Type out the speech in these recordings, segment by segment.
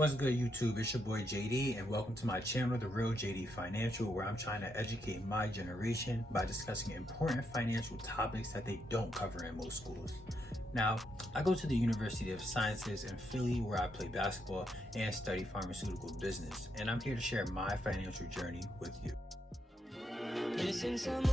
What's good, YouTube? It's your boy JD, and welcome to my channel, The Real JD Financial, where I'm trying to educate my generation by discussing important financial topics that they don't cover in most schools. Now, I go to the University of Sciences in Philly, where I play basketball and study pharmaceutical business, and I'm here to share my financial journey with you. Missing someone.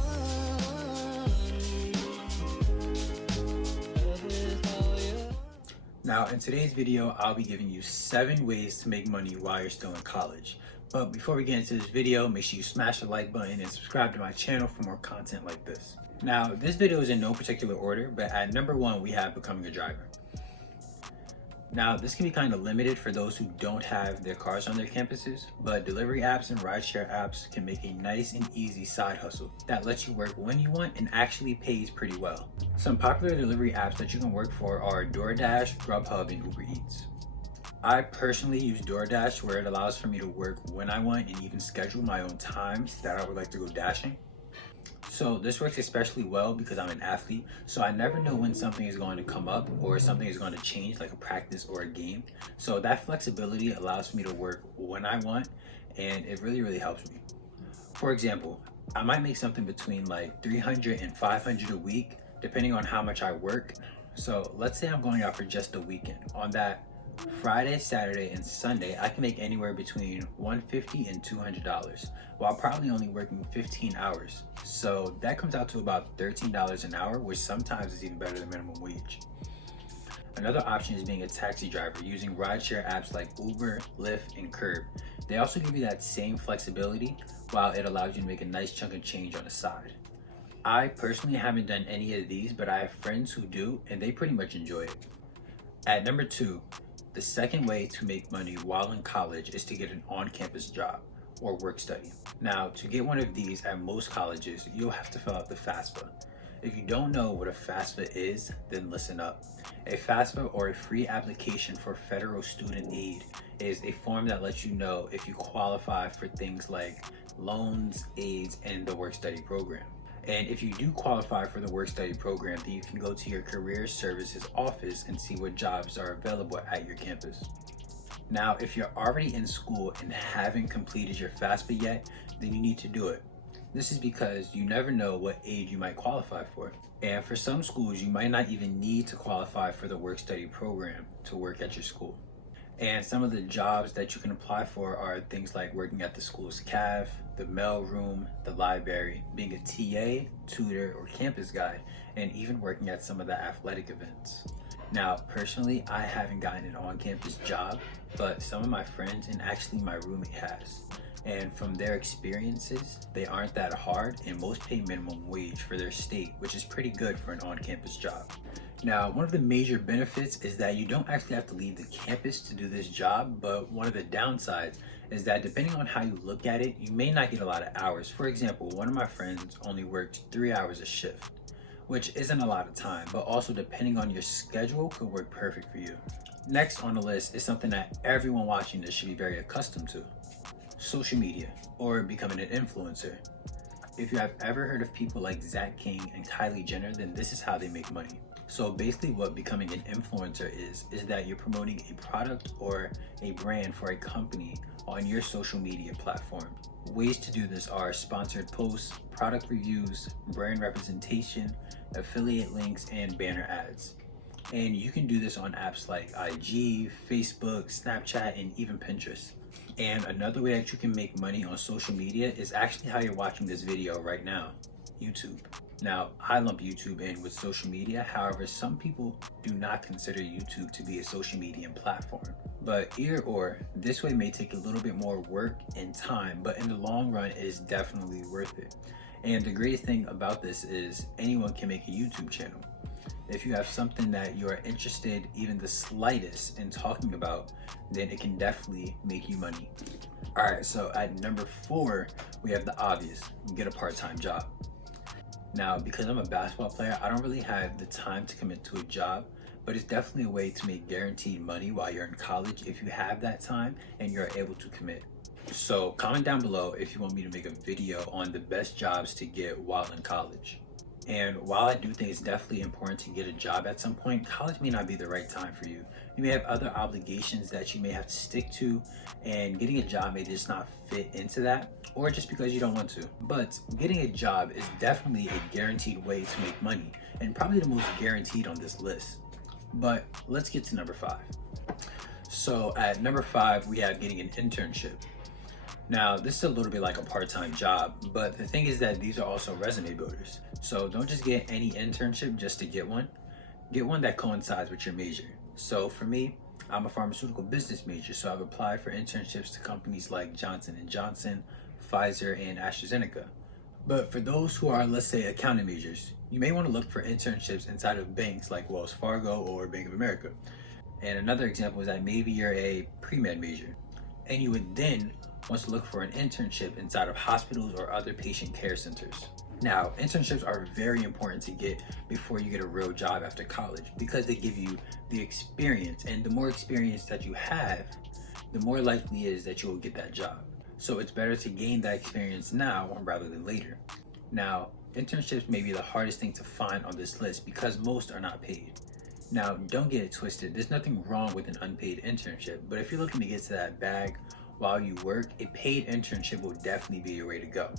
Now, in today's video, I'll be giving you 7 ways to make money while you're still in college. But before we get into this video, make sure you smash the like button and subscribe to my channel for more content like this. Now, this video is in no particular order, but at number 1, we have becoming a driver. Now, this can be kind of limited for those who don't have their cars on their campuses, but delivery apps and rideshare apps can make a nice and easy side hustle that lets you work when you want and actually pays pretty well. Some popular delivery apps that you can work for are DoorDash, Grubhub, and Uber Eats. I personally use DoorDash, where it allows for me to work when I want and even schedule my own times that I would like to go dashing. So this works especially well because I'm an athlete, so I never know when something is going to come up or something is going to change, like a practice or a game. So that flexibility allows me to work when I want, and it really helps me. For example, I might make something between like 300 and 500 a week, depending on how much I work. So let's say I'm going out for just a weekend. On that Friday, Saturday, and Sunday, I can make anywhere between $150 and $200 while probably only working 15 hours. So that comes out to about $13 an hour, which sometimes is even better than minimum wage. Another option is being a taxi driver using rideshare apps like Uber, Lyft, and Curb. They also give you that same flexibility while it allows you to make a nice chunk of change on the side. I personally haven't done any of these, but I have friends who do, and they pretty much enjoy it. At number 2, the second way to make money while in college is to get an on-campus job or work study. Now, to get one of these at most colleges, you'll have to fill out the FAFSA. If you don't know what a FAFSA is, then listen up. A FAFSA, or a free application for federal student aid, is a form that lets you know if you qualify for things like loans, aids, and the work study program. And if you do qualify for the work study program, then you can go to your career services office and see what jobs are available at your campus. Now, if you're already in school and haven't completed your FAFSA yet, then you need to do it. This is because you never know what aid you might qualify for. And for some schools, you might not even need to qualify for the work study program to work at your school. And some of the jobs that you can apply for are things like working at the school's caf, the mail room, the library, being a TA, tutor, or campus guide, and even working at some of the athletic events. Now, personally, I haven't gotten an on-campus job, but some of my friends and actually my roommate has. And from their experiences, they aren't that hard, and most pay minimum wage for their state, which is pretty good for an on-campus job. Now, one of the major benefits is that you don't actually have to leave the campus to do this job, but one of the downsides is that depending on how you look at it, you may not get a lot of hours. For example, one of my friends only works 3 hours a shift, which isn't a lot of time, but also depending on your schedule could work perfect for you. Next on the list is something that everyone watching this should be very accustomed to: social media, or becoming an influencer. If you have ever heard of people like Zach King and Kylie Jenner, then this is how they make money. So basically what becoming an influencer is that you're promoting a product or a brand for a company on your social media platform. Ways to do this are sponsored posts, product reviews, brand representation, affiliate links, and banner ads. And you can do this on apps like IG, Facebook, Snapchat, and even Pinterest. And another way that you can make money on social media is actually how you're watching this video right now: YouTube. Now, I lump YouTube in with social media. However, some people do not consider YouTube to be a social media platform. But either or, this way may take a little bit more work and time, but in the long run, it is definitely worth it. And the greatest thing about this is anyone can make a YouTube channel. If you have something that you are interested, even the slightest, in talking about, then it can definitely make you money. All right, so at number 4, we have the obvious: get a part-time job. Now, because I'm a basketball player, I don't really have the time to commit to a job, but it's definitely a way to make guaranteed money while you're in college if you have that time and you're able to commit. So comment down below if you want me to make a video on the best jobs to get while in college. And while I do think it's definitely important to get a job at some point, college may not be the right time for you. You may have other obligations that you may have to stick to, and getting a job may just not fit into that, or just because you don't want to. But getting a job is definitely a guaranteed way to make money, and probably the most guaranteed on this list. But let's get to number 5. So at number 5, we have getting an internship. Now, this is a little bit like a part-time job, but the thing is that these are also resume builders. So don't just get any internship just to get one. Get one that coincides with your major. So for me, I'm a pharmaceutical business major, so I've applied for internships to companies like Johnson & Johnson, Pfizer, and AstraZeneca. But for those who are, let's say, accounting majors, you may want to look for internships inside of banks like Wells Fargo or Bank of America. And another example is that maybe you're a pre-med major, and you would then want to look for an internship inside of hospitals or other patient care centers. Now, internships are very important to get before you get a real job after college because they give you the experience, and the more experience that you have, the more likely it is that you will get that job. So it's better to gain that experience now rather than later. Now, internships may be the hardest thing to find on this list because most are not paid. Now, don't get it twisted. There's nothing wrong with an unpaid internship, but if you're looking to get to that bag while you work, a paid internship will definitely be your way to go.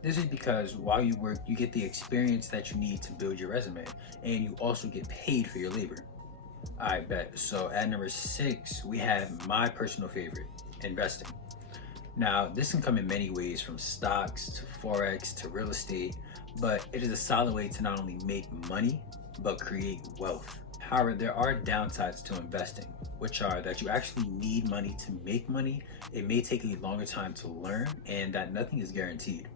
This is because while you work, you get the experience that you need to build your resume, and you also get paid for your labor. I bet. So at number 6, we have my personal favorite, investing. Now, this can come in many ways, from stocks to Forex to real estate, but it is a solid way to not only make money, but create wealth. However, there are downsides to investing, which are that you actually need money to make money. It may take a longer time to learn, and that nothing is guaranteed.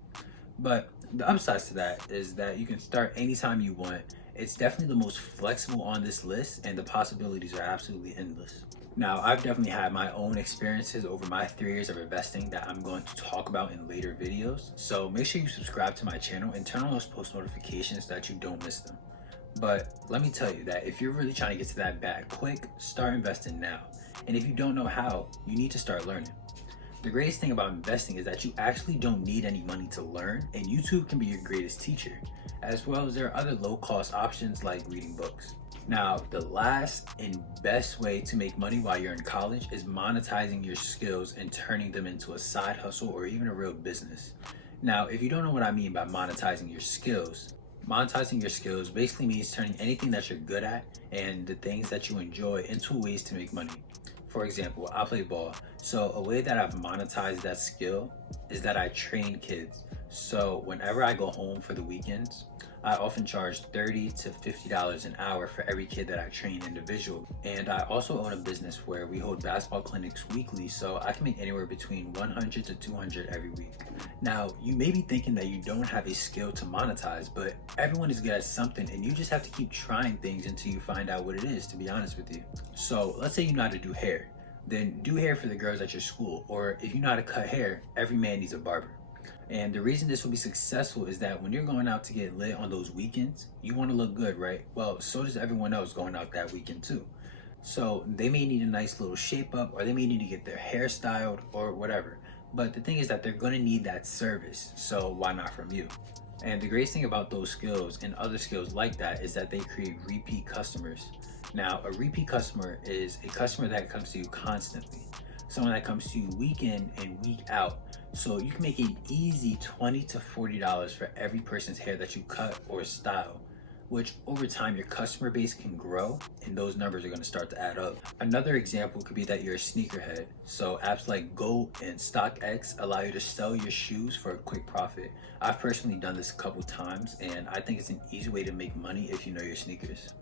But the upsides to that is that you can start anytime you want. It's definitely the most flexible on this list, and the possibilities are absolutely endless. Now, I've definitely had my own experiences over my 3 years of investing that I'm going to talk about in later videos. So make sure you subscribe to my channel and turn on those post notifications so that you don't miss them. But let me tell you that if you're really trying to get to that bag quick, start investing now. And if you don't know how, you need to start learning. The greatest thing about investing is that you actually don't need any money to learn, and YouTube can be your greatest teacher, as well as there are other low-cost options like reading books. Now, the last and best way to make money while you're in college is monetizing your skills and turning them into a side hustle or even a real business. Now, if you don't know what I mean by monetizing your skills basically means turning anything that you're good at and the things that you enjoy into ways to make money. For example, I play ball. So a way that I've monetized that skill is that I train kids. So whenever I go home for the weekends, I often charge $30 to $50 an hour for every kid that I train individually. And I also own a business where we hold basketball clinics weekly, so I can make anywhere between 100 to 200 every week. Now, you may be thinking that you don't have a skill to monetize, but everyone is good at something, and you just have to keep trying things until you find out what it is, to be honest with you. So let's say you know how to do hair. Then do hair for the girls at your school, or if you know how to cut hair, every man needs a barber. And the reason this will be successful is that when you're going out to get lit on those weekends, you want to look good, right? Well, so does everyone else going out that weekend too. So they may need a nice little shape up, or they may need to get their hair styled or whatever. But the thing is that they're going to need that service, so why not from you? And the greatest thing about those skills and other skills like that is that they create repeat customers. Now, a repeat customer is a customer that comes to you constantly, someone that comes to you week in and week out. So you can make an easy $20 to $40 for every person's hair that you cut or style, which over time your customer base can grow and those numbers are going to start to add up. Another example could be that you're a sneakerhead. So apps like Go and StockX allow you to sell your shoes for a quick profit. I've personally done this a couple times, and I think it's an easy way to make money if you know your sneakers.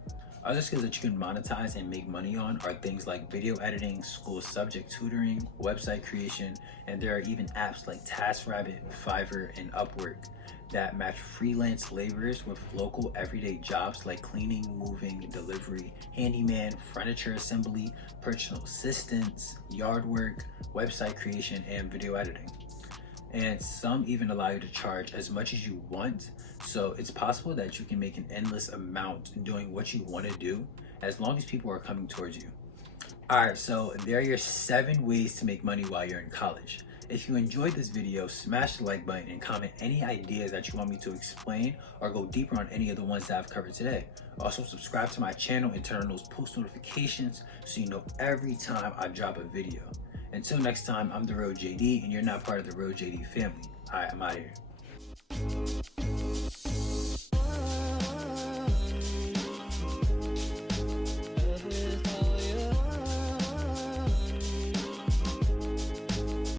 Other skills that you can monetize and make money on are things like video editing, school subject tutoring, website creation, and there are even apps like TaskRabbit, Fiverr, and Upwork that match freelance laborers with local everyday jobs like cleaning, moving, delivery, handyman, furniture assembly, personal assistance, yard work, website creation, and video editing. And some even allow you to charge as much as you want, so it's possible that you can make an endless amount doing what you want to do as long as people are coming towards you. Alright, so there are your 7 ways to make money while you're in college. If you enjoyed this video, smash the like button and comment any ideas that you want me to explain or go deeper on any of the ones that I've covered today. Also, subscribe to my channel and turn on those post notifications so you know every time I drop a video. Until next time, I'm the Real JD and you're not part of the Real JD family. Alright, I'm out of here.